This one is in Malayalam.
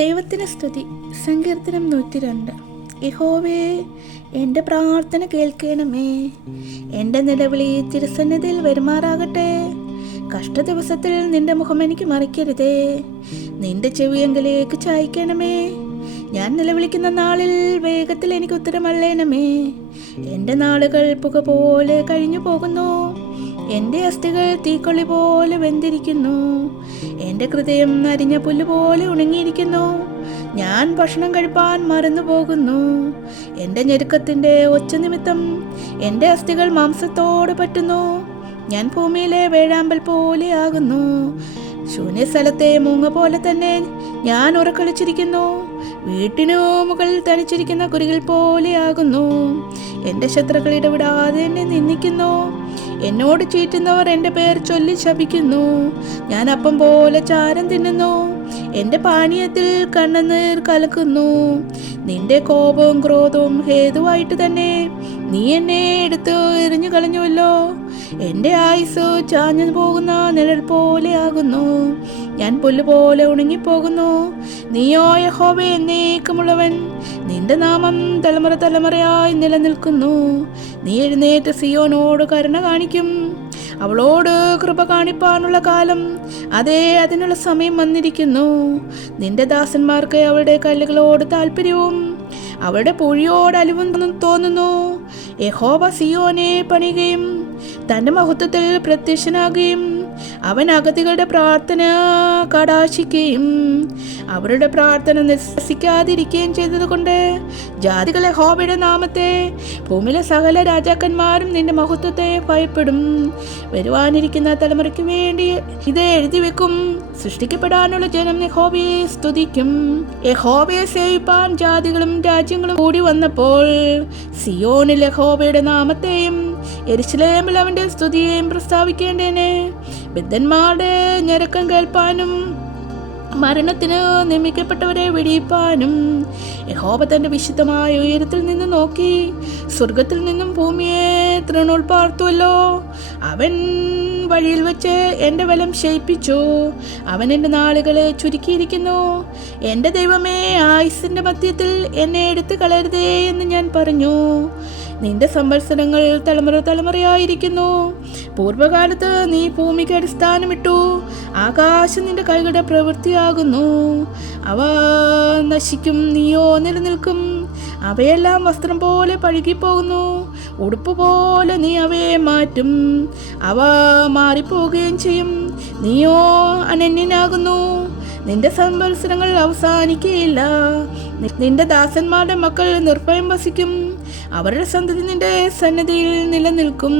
ദൈവത്തിന് സ്തുതി. സങ്കീർത്തനം 102. യഹോവേ, എൻ്റെ പ്രാർത്ഥന കേൾക്കണമേ. എൻ്റെ നിലവിളി തിരുസന്നിധിയിൽ വരുമാറാകട്ടെ. കഷ്ടദിവസത്തിൽ നിന്റെ മുഖം എനിക്ക് മറിക്കരുതേ. നിന്റെ ചെവിയെങ്കിലേക്ക് ചായ്ക്കണമേ. ഞാൻ നിലവിളിക്കുന്ന നാളിൽ വേഗത്തിൽ എനിക്ക് ഉത്തരമള്ളണമേ. എൻ്റെ നാളുകൾ പുക പോലെ കഴിഞ്ഞു പോകുന്നു. എൻ്റെ അസ്ഥികൾ തീക്കൊള്ളി പോലെ വെന്തിരിക്കുന്നു. എൻ്റെ ഹൃദയം അരിഞ്ഞ പുല്ല് പോലെ ഉണങ്ങിയിരിക്കുന്നു. ഞാൻ ഭക്ഷണം കഴിപ്പാൻ മറന്നു പോകുന്നു. എൻ്റെ ഞെരുക്കത്തിൻ്റെ ഒച്ച നിമിത്തം എൻ്റെ അസ്ഥികൾ മാംസത്തോട് പറ്റുന്നു. ഞാൻ ഭൂമിയിലെ വേഴാമ്പൽ പോലെ ആകുന്നു. ശൂന്യസ്ഥലത്തെ മൂങ്ങ പോലെ തന്നെ ഞാൻ ഉറക്കളിച്ചിരിക്കുന്നു. വീട്ടിനു മുകളിൽ തനിച്ചിരിക്കുന്ന കുരുകിൽ പോലെ ആകുന്നു. എൻ്റെ ശത്രുക്കൾ ഇടപെടാതെ എന്നെ നിന്ദിക്കുന്നു. എന്നോട് ചീറ്റുന്നവർ എൻ്റെ പേർ ചൊല്ലി ശപിക്കുന്നു. ഞാൻ അപ്പം പോലെ ചാരം തിന്നുന്നു. എൻ്റെ പാനീയത്തിൽ കണ്ണുനീർ കലക്കുന്നു. നിന്റെ കോപവും ക്രോധവും ഹേതുവായിട്ട് തന്നെ നീ എന്നെ എടുത്ത് എറിഞ്ഞു കളഞ്ഞുവല്ലോ. എൻ്റെ ആയുസ് ചാഞ്ഞു പോകുന്ന നിഴൽ പോലെ ആകുന്നു. ഞാൻ പുല്ലുപോലെ ഉണങ്ങിപ്പോകുന്നു. നീയോ യഹോവേ എന്നേക്കുമുള്ളവൻ. നിന്റെ നാമം തലമുറ തലമുറയായി നിലനിൽക്കുന്നു. നീ എഴുന്നേറ്റ് സിയോനോട് കരുണ കാണിക്കും. അവളോട് കൃപ കാണിപ്പാനുള്ള കാലം, അതേ, അതിനുള്ള സമയം വന്നിരിക്കുന്നു. നിന്റെ ദാസന്മാർക്ക് അവളുടെ കല്ലുകളോട് താല്പര്യവും അവളുടെ പൂഴിയോട് അലിവും തോന്നുന്നു. യഹോവ സിയോനെ പണിയുകയും തൻ്റെ മഹത്വത്തിൽ പ്രത്യക്ഷനാകുകയും അവൻ അഗതികളുടെ പ്രാർത്ഥന കടാക്ഷിക്കുകയും അവരുടെ പ്രാർത്ഥന നിരസിക്കാതിരിക്കുകയും ചെയ്തതുകൊണ്ട് ജാതികൾ യഹോവയുടെ നാമത്തെ, ഭൂമിയിലെ സകല രാജാക്കന്മാരും നിന്റെ മഹത്വത്തെ ഭയപ്പെടും. വരുവാനിരിക്കുന്ന തലമുറയ്ക്ക് വേണ്ടി ഇത് എഴുതി വെക്കും. സൃഷ്ടിക്കപ്പെടാനുള്ള ജനം യഹോവയെ സ്തുതിക്കും. യഹോവയെ സേവിപ്പാൻ ജാതികളും രാജ്യങ്ങളും കൂടി വന്നപ്പോൾ സിയോനിൽ യഹോവയുടെ നാമത്തെയും യെരൂശലേമിൽ അവന്റെ സ്തുതിയെയും പ്രസ്താവിക്കേണ്ടേനെ. ബദ്ധന്മാരുടെ ഞരക്കം കേൾപ്പാനും മരണത്തിന് നിയമിക്കപ്പെട്ടവരെ വെടിയിപ്പാനും യഹോവ തന്റെ വിശുദ്ധമായ ഉയരത്തിൽ നിന്ന് നോക്കി സ്വർഗത്തിൽ നിന്നും ഭൂമിയെ തൃണോൾ പാർത്തുവല്ലോ. അവൻ വഴിയിൽ വെച്ച് എൻ്റെ ബലം ക്ഷയിപ്പിച്ചു. അവൻ എൻ്റെ നാളുകളെ ചുരുക്കിയിരിക്കുന്നു. എൻ്റെ ദൈവമേ, ആയുസ്സിൻ്റെ മധ്യത്തിൽ എന്നെ എടുത്തു കളയരുതേ എന്ന് ഞാൻ പറഞ്ഞു. നിന്റെ സംവത്സരങ്ങൾ തലമുറ തലമുറയായിരിക്കുന്നു. പൂർവ്വകാലത്ത് നീ ഭൂമിക്ക് അടിസ്ഥാനമിട്ടു. ആകാശം നിന്റെ കൈകളുടെ പ്രവൃത്തിയാകുന്നു. അവ നശിക്കും, നീയോ നിലനിൽക്കും. അവയെല്ലാം വസ്ത്രം പോലെ പഴുകിപ്പോകുന്നു. ഉടുപ്പ് പോലെ നീ അവയെ മാറ്റും. അവ മാറിപ്പോവുകയും ചെയ്യും. നീയോ അനന്യനാകുന്നു. നിന്റെ സംവത്സരങ്ങൾ അവസാനിക്കുകയില്ല. നിന്റെ ദാസന്മാരുടെ മക്കൾ നിർഭയം വസിക്കും. അവരുടെ സന്തതി നിന്റെ സന്നിധിയിൽ നിലനിൽക്കും.